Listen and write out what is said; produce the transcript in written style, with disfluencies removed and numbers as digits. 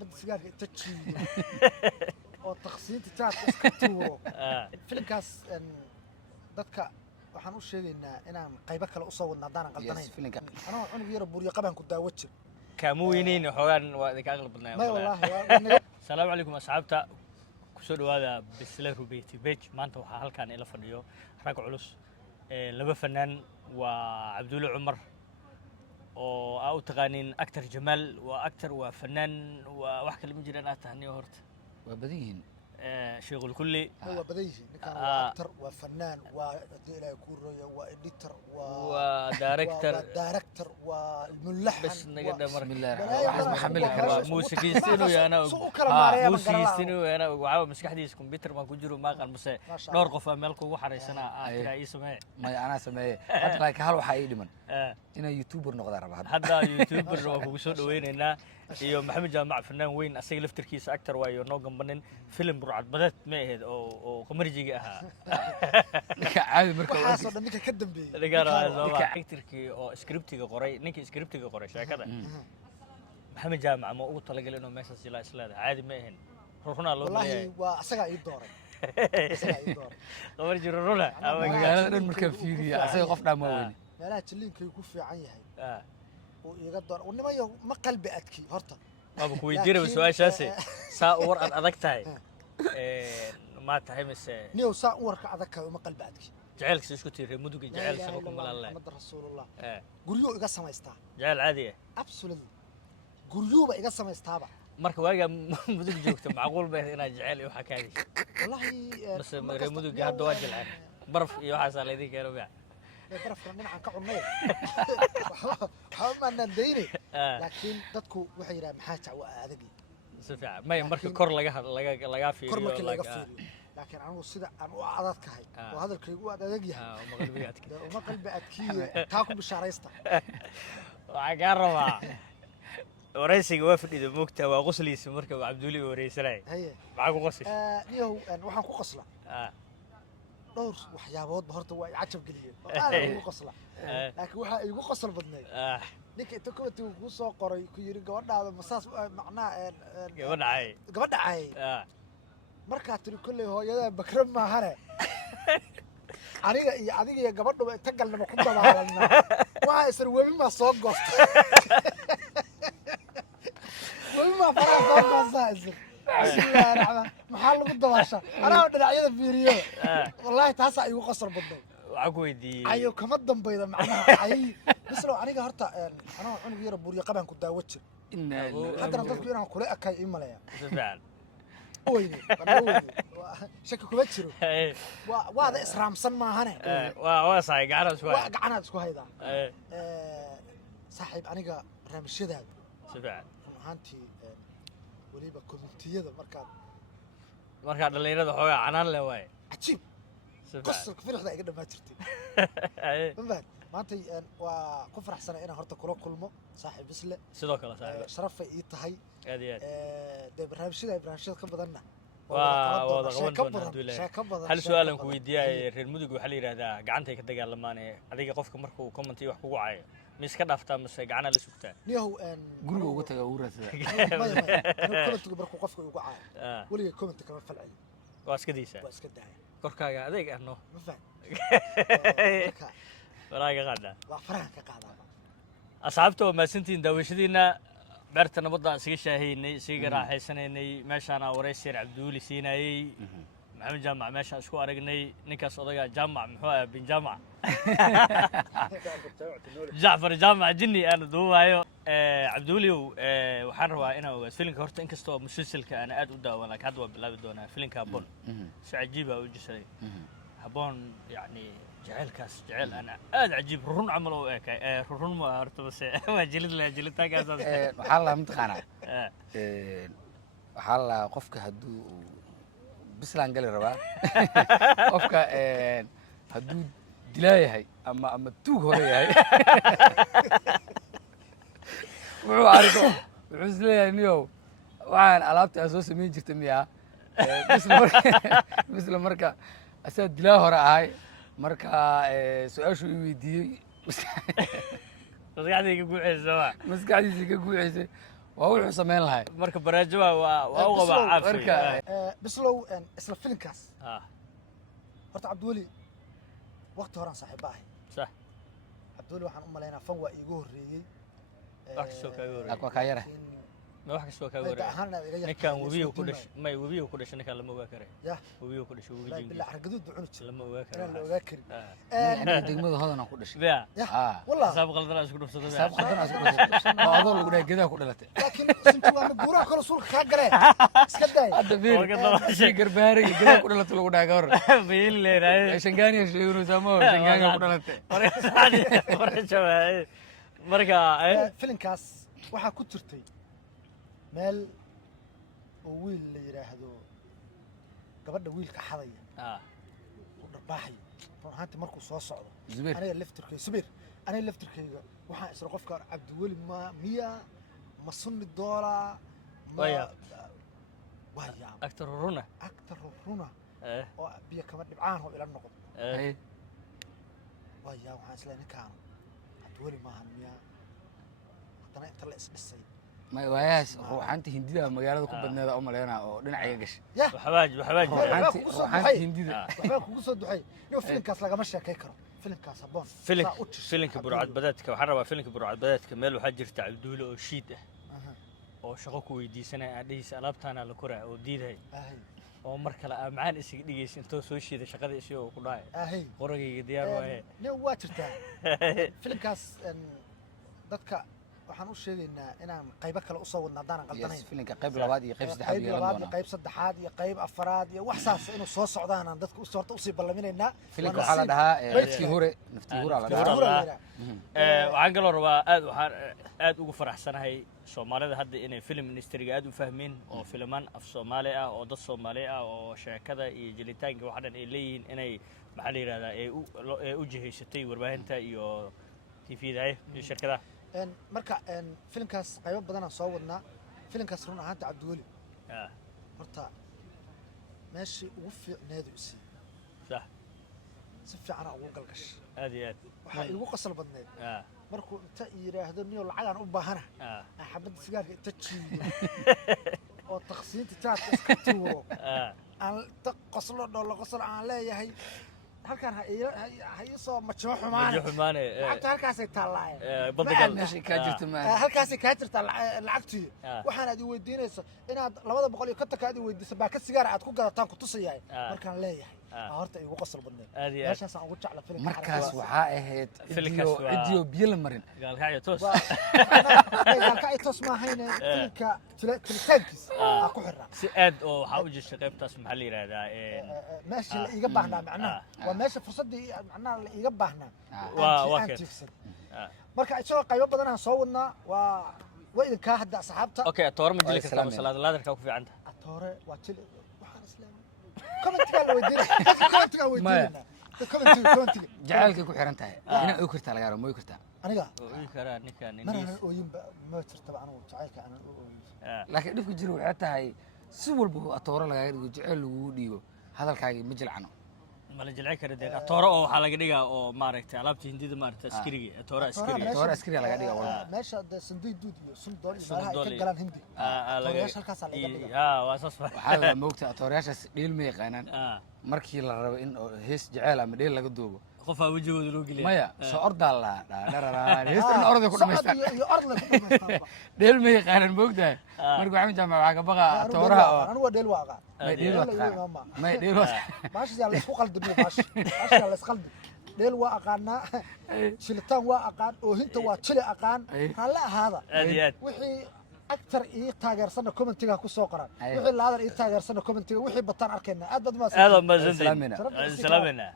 حبة سجار تتشيل أو تقسيم تجار إسكتورو فيلم كاس إن ذاتك waxaan u sheegaynaa inaan qaybo kale u soo wadnaa hadaan qaldanayn ana waxaan ugu yara buuriyo qaban ku daawajir kaamuweyniin xogaan waa idinka aqal badnaa ma wallahi salaamu calaykum asxaabta ku soo dhawaada Bisla Rubeyti Page maanta waxa halkaan ila fadhiyo rag culus laba fanaan waa Cabdulle Cumar oo aa u taqaanin actor Jamal waa actor waa fanaan waa wax kale ma jiraan aad tahniyo horta waa badan yihiin شيخ الكلي هو بديه كان اكتر وفنان وإلى كوريا وإديتر ودايركتور والملحن بس نقدر بسم الله الرحمن الرحيم موسيقيستينو انا موسيقيستينو انا وعاو مسكحديس كمبيوتر ما كجرو ما قال بس دور قف ميلكو ugu xareysana aad ay sameey ma ana sameey hadda like hal waxa ay dhiman ina youtuber noqda raba hadda youtuber waa kugu soo dhaweynayna iyo maxamed jaamac fanaan weyn asaga laftirkiisa actor waayo noo gambanin film burcad badeed ma ahayd oo qamarjiga ahaa caadi marka waxa soo dhanka ka dambeeyay ninkii actorkii oo scriptiga qoray sheekada maxamed jaamac ma ugu talagalay inuu meeshaas ilaa islaada caadi ma ahayn ruuxna loo wallahi waa asaga ay dooray qamarji ruuxna magaalada dhan marka fiiriyo asaga qof dhaama weyn meelaha jilinkay ku fiican yahay iga door nimayo ma qalbi adki horta ma ku weydiinay su'aashaasi saa war adag tahay ma tahay mise niyo saa warka adag ka ma qalbi adki jaceelkiisa isku tiiray muduga jaceelkiisa ku malaalay Muhammad Rasuulullah guriyo iga samaystaa jaceel caadi ah absolutely guriyuba iga samaystaaba marka waaga mudug joogto macquul bay inaad jaceel iyo waxa ka hadii wallahi bas ma muduga hadda waa jilcaan baraf iyo waxa la idin keeno baa barafka dhinacan ka cunay waxa ma nandayni laakiin dadku waxay yiraahdaan maxaa jacwa adagi sifa ma marka kor laga fiiriyo laakiin anigu sida aan u adadkahay oo hadalkaygu aad adag yahay ma qalbi adkiyo taa ku bishaaraysta waxa gaar rabaa waraysiga waa fadhido moogta waa qosliisa marka Cabdulle waraysanay maxaa ku qosay niyow waxaan ku qosla dhowr waxyaabood horta waa cajab galiyeen oo aad ugu qosla laakiin waxa igu qosol badnay ninka inta koobtiga ku soo qoray ku yiri gabadhaada masaas macnaa gabadhacay marka tiri kulay hooyada bakram ma hare aniga iyo gabadhuba inta galnaba ku dabaalana waxa isar webi ma soo goosto webi ma fara soo goosto bismillaahi raxmaan maxaa lagu dabaasha anaa dhinacyada fiiriyo wallahi taas ay igu qosol badnay waxa ku weydiiyay ayo kama dambayda macnaha ay bislo aniga horta anaa cunug yar buuriyo qaban ku daawajir hadda dadku inaan kula akay imalaya sifaan weyne shaki kuma jiro waada israamsan maahane waa saay gacanaad isku haydaa saaxiib aniga barnaamijyadaada sifaan ahaantii waliba komitiyada markaa dhalinyarada xoogaa canaan leh waay cajiib qosolka firixda iga dhamaa jirtay maanta waa ku faraxsanahay inaan horta kula kulmo saaxiib Bisle sidoo kale saaxiib sharaf ay tahay aad iyo aad barnaamijyada ka badanna wada qaban doonaa hal su'aal aan ku weydiiyay reer mudug waxa la yiraahdaa gacanta ay ka dagaalamaan adiga qofka markuu comment wax kugu caayo miska dhaaftaa mise gacana la sugtaa niyow guriga ugu taga ugu raasada comment markuu qofka ugu caayo waliga comment kama falcay waa iska diisa waa iska daaya korkaaga adeeg ahno ma fahad walaaga qaada waa faraha ka qaadaa asxaabta ma santiin daawashadiina beerta nabadda isaga shaaheynay isaga raaxaysanaynay meeshaana waraysi Cabdulle siinayay maxamed jaamac meesha isku aragnay ninkaas odaga jaamac muxuu ahaa bin jaamac Jaafar jaamac jinni aan duubayo Cabdulle waxaan rabaa inaan ogaado filimka horta inkastoo musalsalka aan aad u daawan laakiin hadda waa bilaabi doonaa filimka Habboon si cajiib ah u jisay Habboon yani jaceelkaas jaceel ana aad cajiib run camal oo eekay run ma horta bas waa jilitaankaas waxa la mtaqaana waxa la qofka haduu bislaan gali rabaa qofka haduu dilaayahay ama tuug hore yahay wuxuu arko wuxuu isleeyahay niyo waxaan alaabta soo sameyn jirtay miyaa bisla marka asaa dilaa hore ahay marka su'aashu ii weydiiyay maskaxdiisa ka guuxaysay وأول حسمين لهاي marka baraajo waa u qabaa caafimaad bislow isla filinkaas horta cabdiweli waqti horaan saaxiibo ahay sax cabdiweli waxaan u malaynaa fan waa iigu horreeyey wax kasoo kaaga horreeyey أكوا كايرة ma wax kasoo kaaga horreeyey ninkan webiyo ku dhashay may webiyo ku dhashay ninkan lama ogaa karay yah webiyo ku dhashay webiyo jingi bilaa xargaduud buu cuni jiray lama ogaa inaan la karay ogaa karin أنا دقمة هذا أنا أقول شيء bia yah wallah xisaab qaldan isku dhufsado ساب خدنا أسكت ما أظن لو كده كده لا laakiin sintu waa maguuraha kale suulka kaa galee iska daay هذا فين والله شيء قرباري كده كده لا تلو كده كور biil leeyahay شنغاني شيء ونسموه شنغاني كده لا marka filinkaas waxaa ku jirtay meel oo wiil la yidhaahdo gabadha wiilka xadaya u dharbaaxaya run ahaantii markuu soo socdo زبير aniga laftirkayga sabir aniga laftirkayga waxaan isla qofka cabdiweli miya ma sunni doolaa Waya. waa yaab aktar runa actor runa oo biyo kama dhibcaan oo ila noqdo waa yaab waxaan isla ninkaan cabdiweli maahan miya haddana inta la isdhisay ما يواياس وحنتي هندية مجالات كوبنا هذا أمر أنا أو دنا عيقش yah waxbaaj وحنتي هندية waxbaa kugu soo duxay inuu filinkaas lagama sheekay karo filinkaas habboon filinka burcad badeedka waxaan rabaa filinka burcad badeedka meel waxaa jirta cabduule oo shiid oo shaqo ku weydiisanaya aadhihiisa alaabtaana la koraa oo diiday oo mar kale macaan isaga dhigaysa intoo soo shiiday shaqada isagoo ku dhacay qoragayga diyaar waaye nin waa jirtaa filinkaas dadka waxaan u sheegaynaa inaan qaybo kale usoo wadna haddaanan qaldanayn فيلم قبل لبادي قبل سدحات qayb labaad iyo qayb saddexaad iyo qayb afaraad iyo wax saas inuu soo socdaanaan dadka horta usii ballaminaynaa فيلم حالة ده نفتي هورة على ده waxaan kaloo rabaa waxaan aad ugu faraxsanahay soomaalida hadda inay film industry aad u fahmeen oo filmaan af Soomaali ah oo dad Soomaali ah oo sheekada iyo jelitaanka waxa dhan ay leeyihiin inay maxaa la yiraahdaa ay u jihaysatay warbaahinta iyo TV-da iyo shirkadaha marka filimkaas qaybo badan aan soo wadnaa filimkaas run ahaanta cabdiweli horta meeshii ugu fiicneedu isii sax si fiican ugu galgashay aad iyo aad waxaa igu qosol badneed markuu inta yiraahdo niyo lacagaan u baahana xabadda sigaarka inta jiido oo taqsiinta jaadka iska tuuro aan inta qoslo dholo qosol aan leeyahay halkan ha ii soo majoo xumaane lacagta halkaasay taallaaye badda ماشي كاجرت ما halkaasay kaa jirtaa lacagtii waxaan aad i weydiinayso inaad 200 iyo kontonka aad i weydiiso baakad sigaar aad ku gadataan ku tusayahay markaan leeyahay horta igu qosol badneed meeshaasaan ugu jecla filimka markaas waxaa ahayd cidiyo biyo la marin gaalkacyo toos gaalkacyo toos ma ahayn filimka tilitaankiisa aa ku xirnaa si aad oo waxaa u jirta qaybtaas maxaa la yidhaahdaa meeshii la iiga baahnaa macnaha waa meesha fursaddii macnaha la iiga baahnaa waa tiigsan marka isagoo qaybo badan aan soo wadnaa waa idinkaa hadda asxaabta okay atoore ma jili kartaa masalaada laadarka ku fiicanta atoore waa jili waxaan islaamay commentiga la weydiinaya commentiga weydiinayna commentiga jacaylka ku xiran tahay inaa oo kartaa laga rabo mooy kartaa aniga oo karaa ninkan marna ooyin ma jirtaba anigu jacaylka aan u ooyin laakiin dhibka jiro waxay tahay si walba atoore laga dhigo jacayl lagu dhiibo hadalkaaga ma jilcano mala jilci kara dee atoore oo waxaa laga dhigaa oo maaragtay alaabta hindida maaragtay askariga atoore askariga laga dhigaa walba meesha de sanduy duud iyo sundool iyo meelaha ay ka galaan hindi atoreyaasha halkaasaa laga dhigaa waa saas waxaa la moogta atooreyaashaas dheel ma yaqaanaan markii la rabo in hees jacayl ama dheel laga duubo qofaa wejigooda loo geliya maya soo ordaa la dhararaan heestan orda ku dhamaystaan iyo orda ku dhamaystaan dheel ma yaqaanaan moogtahay marka waxaan jaamac waxaa ka baqa atooraha oo anigu dheel waa aqaan may dheel waa baashii la isku qaldiyo baashii la isqaldi dheel waa aqaanaa jilitaan waa aqaan oohinta waa jili aqaan hala ahaada wixii actor ii taageersana commentiga ku soo qoran wixii laadar ii taageersana commentiga wixii bataan arkayna aad baad ma salaamina